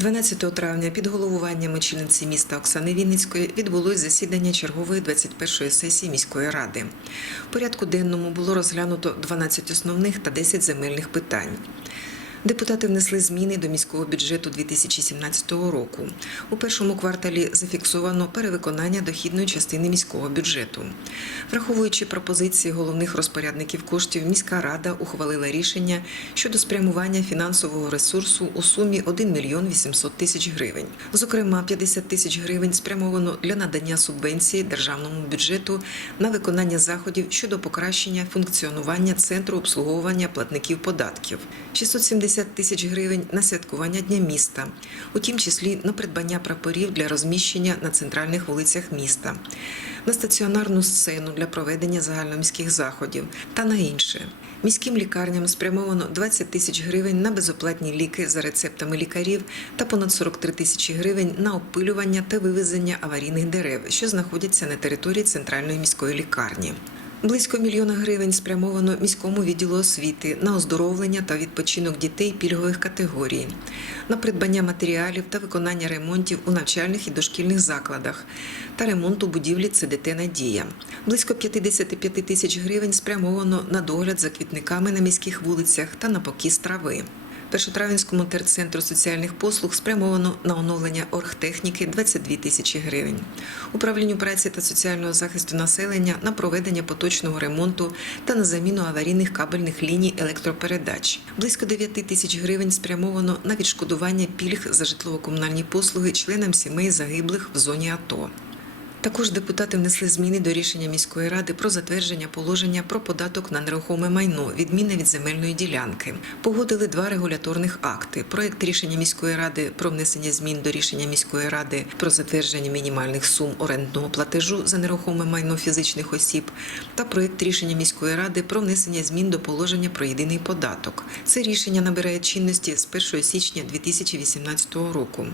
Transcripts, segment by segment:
12 травня під головуванням очільниці міста Оксани Вінницької відбулось засідання чергової 21-ї сесії міської ради. В порядку денному було розглянуто 12 основних та 10 земельних питань. Депутати внесли зміни до міського бюджету 2017 року. У першому кварталі зафіксовано перевиконання дохідної частини міського бюджету. Враховуючи пропозиції головних розпорядників коштів, міська рада ухвалила рішення щодо спрямування фінансового ресурсу у сумі 1 мільйон 800 тисяч гривень. Зокрема, 50 тисяч гривень спрямовано для надання субвенції державному бюджету на виконання заходів щодо покращення функціонування центру обслуговування платників податків. 670 тисяч гривень на святкування Дня міста, у тім числі на придбання прапорів для розміщення на центральних вулицях міста, на стаціонарну сцену для проведення загальноміських заходів та на інше. Міським лікарням спрямовано 20 тисяч гривень на безоплатні ліки за рецептами лікарів та понад 43 тисячі гривень на опилювання та вивезення аварійних дерев, що знаходяться на території центральної міської лікарні. Близько мільйона гривень спрямовано міському відділу освіти на оздоровлення та відпочинок дітей пільгових категорій, на придбання матеріалів та виконання ремонтів у навчальних і дошкільних закладах та ремонту будівлі ЦДТ Надія. Близько 55 тисяч гривень спрямовано на догляд за квітниками на міських вулицях та на покіс трави. Першотравенському терцентру соціальних послуг спрямовано на оновлення оргтехніки 22 тисячі гривень. Управлінню праці та соціального захисту населення на проведення поточного ремонту та на заміну аварійних кабельних ліній електропередач. Близько 9 тисяч гривень спрямовано на відшкодування пільг за житлово-комунальні послуги членам сімей загиблих в зоні АТО. Також депутати внесли зміни до рішення міської ради про затвердження положення про податок на нерухоме майно, відмінне від земельної ділянки. Погодили два регуляторних акти: проект рішення міської ради про внесення змін до рішення міської ради про затвердження мінімальних сум орендного платежу за нерухоме майно фізичних осіб та проект рішення міської ради про внесення змін до положення про єдиний податок. Це рішення набирає чинності з 1 січня 2018 року.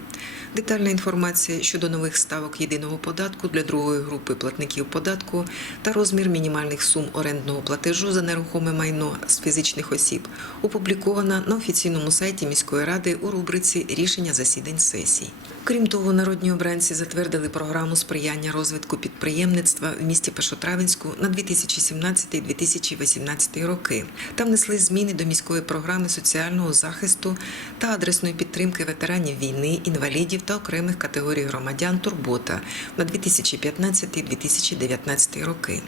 Детальна інформація щодо нових ставок єдиного податку для другої групи платників податку та розмір мінімальних сум орендного платежу за нерухоме майно з фізичних осіб опублікована на офіційному сайті міської ради у рубриці Рішення засідань сесій. Крім того, народні обранці затвердили програму сприяння розвитку підприємництва в місті Першотравенську на 2017-2018 роки та внесли зміни до міської програми соціального захисту та адресної підтримки ветеранів війни, інвалідів та окремих категорій громадян Турбота на 2015-2019 роки.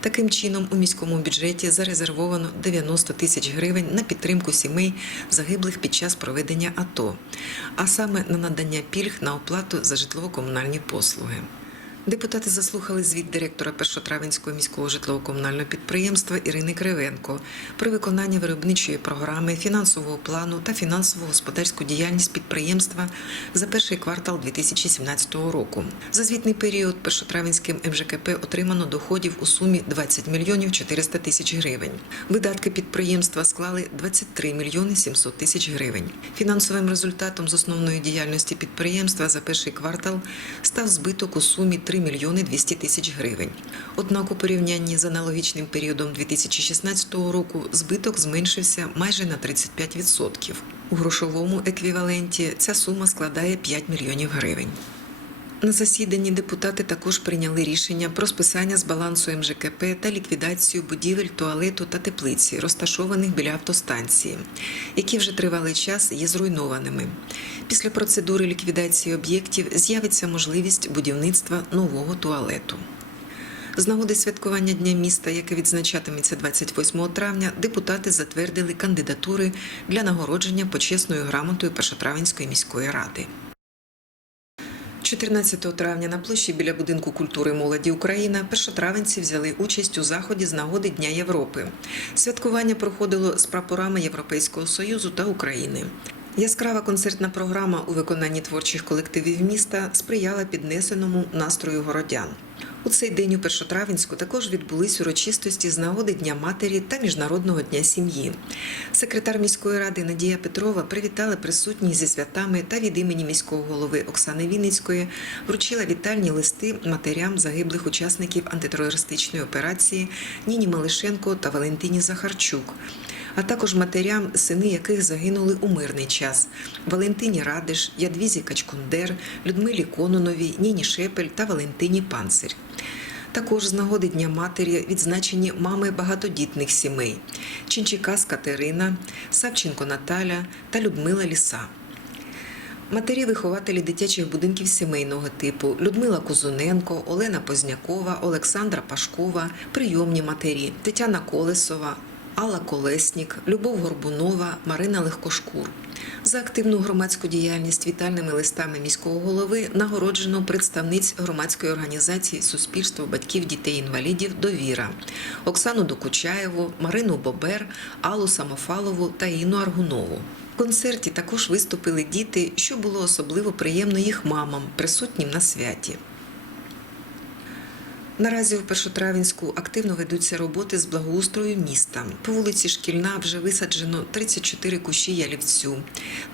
Таким чином, у міському бюджеті зарезервовано 90 тисяч гривень на підтримку сімей загиблих під час проведення АТО, а саме на надання пільг на оплату за житлово-комунальні послуги. Депутати заслухали звіт директора Першотравенського міського житлово-комунального підприємства Ірини Кривенко про виконання виробничої програми, фінансового плану та фінансово-господарську діяльність підприємства за перший квартал 2017 року. За звітний період Першотравенським МЖКП отримано доходів у сумі 20 мільйонів 400 тисяч гривень. Видатки підприємства склали 23 мільйони 700 тисяч гривень. Фінансовим результатом з основної діяльності підприємства за перший квартал став збиток у сумі 3 мільйони 200 тисяч гривень. Однак у порівнянні з аналогічним періодом 2016 року збиток зменшився майже на 35%. У грошовому еквіваленті ця сума складає 5 мільйонів гривень. На засіданні депутати також прийняли рішення про списання з балансу МЖКП та ліквідацію будівель туалету та теплиці, розташованих біля автостанції, які вже тривалий час є зруйнованими. Після процедури ліквідації об'єктів з'явиться можливість будівництва нового туалету. З нагоди святкування Дня міста, яке відзначатиметься 28 травня, депутати затвердили кандидатури для нагородження почесною грамотою Першотравенської міської ради. 14 травня на площі біля будинку культури молоді Україна першотравенці взяли участь у заході з нагоди Дня Європи. Святкування проходило з прапорами Європейського союзу та України. Яскрава концертна програма у виконанні творчих колективів міста сприяла піднесеному настрою городян. У цей день у Першотравенську також відбулись урочистості з нагоди Дня матері та Міжнародного дня сім'ї. Секретар міської ради Надія Петрова привітала присутніх зі святами та від імені міського голови Оксани Вінницької вручила вітальні листи матерям загиблих учасників антитерористичної операції Ніні Малишенко та Валентині Захарчук. А також матерям, сини яких загинули у мирний час Валентині Радиш, Ядвізі Качкундер, Людмилі Кононовій, Ніні Шепель та Валентині Панцир. Також з нагоди Дня матері відзначені мами багатодітних сімей Чинчикас Катерина, Савченко Наталя та Людмила Ліса. Матері-вихователі дитячих будинків сімейного типу Людмила Кузуненко, Олена Познякова, Олександра Пашкова, прийомні матері Тетяна Колесова, Алла Колеснік, Любов Горбунова, Марина Легкошкур. За активну громадську діяльність вітальними листами міського голови нагороджено представниць громадської організації Суспільство батьків дітей-інвалідів Довіра Оксану Докучаєву, Марину Бобер, Аллу Самофалову та Інну Аргунову. В концерті також виступили діти, що було особливо приємно їх мамам, присутнім на святі. Наразі в Першотравінську активно ведуться роботи з благоустрою міста. По вулиці Шкільна вже висаджено 34 кущі ялівцю.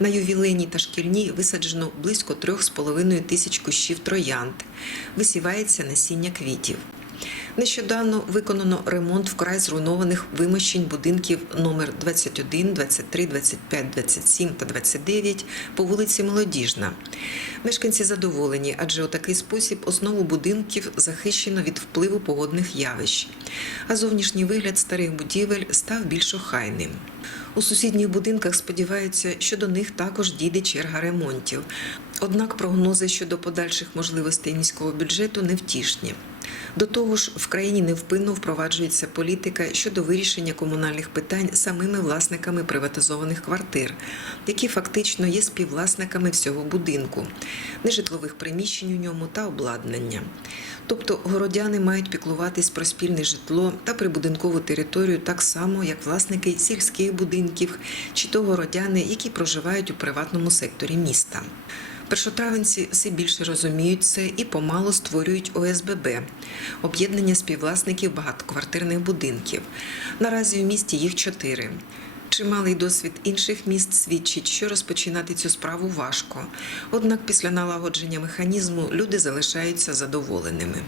На ювілейній та шкільній висаджено близько 3,5 тисяч кущів троянд. Висівається насіння квітів. Нещодавно виконано ремонт вкрай зруйнованих вимощень будинків номер 21, 23, 25, 27 та 29 по вулиці Молодіжна. Мешканці задоволені, адже у такий спосіб основу будинків захищено від впливу погодних явищ. А зовнішній вигляд старих будівель став більш охайним. У сусідніх будинках сподіваються, що до них також дійде черга ремонтів. Однак прогнози щодо подальших можливостей міського бюджету невтішні. До того ж, в країні невпинно впроваджується політика щодо вирішення комунальних питань самими власниками приватизованих квартир, які фактично є співвласниками всього будинку, нежитлових приміщень у ньому та обладнання. Тобто городяни мають піклуватись про спільне житло та прибудинкову територію так само, як власники сільських будинків чи то городяни, які проживають у приватному секторі міста. Першотравенці все більше розуміють це і помало створюють ОСББ об'єднання співвласників багатоквартирних будинків. Наразі в місті їх чотири. Чималий досвід інших міст свідчить, що розпочинати цю справу важко. Однак після налагодження механізму люди залишаються задоволеними.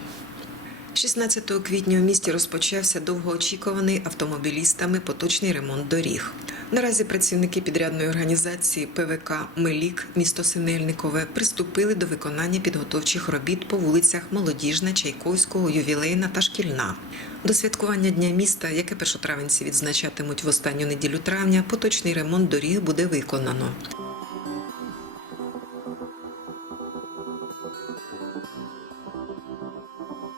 16 квітня у місті розпочався довгоочікуваний автомобілістами поточний ремонт доріг. Наразі працівники підрядної організації ПВК Мелік місто Синельникове приступили до виконання підготовчих робіт по вулицях Молодіжна, Чайковського, Ювілейна та Шкільна. До святкування Дня міста, яке першотравенці відзначатимуть в останню неділю травня, поточний ремонт доріг буде виконано.